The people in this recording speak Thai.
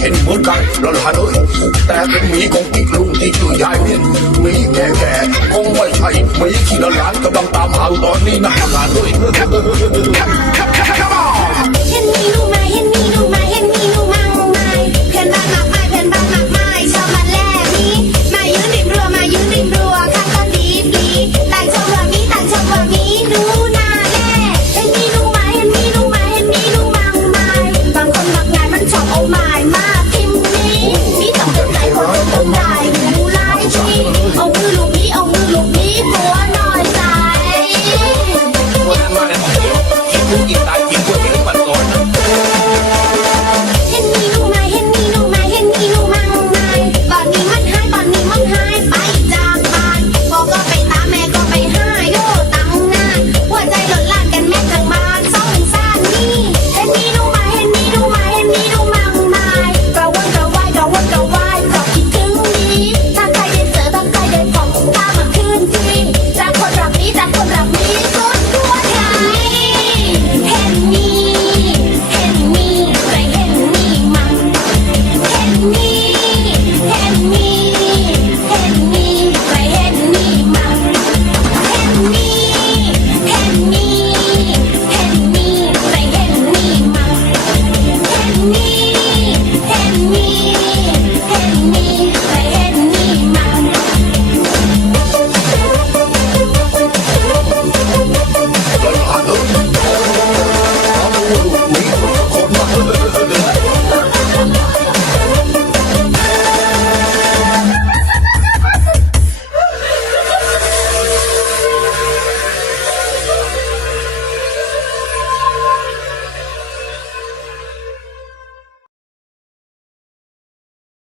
เห็นเหมือนกันเราหาด้วยแต่เป็นหมีของติ๊กลุงที่ชื่อยายเนี่ยหมีแก่ๆคงไม่ใช่หมีที่หลานกำลังตามหาตอนนี้นะหลานด้ย Luôn.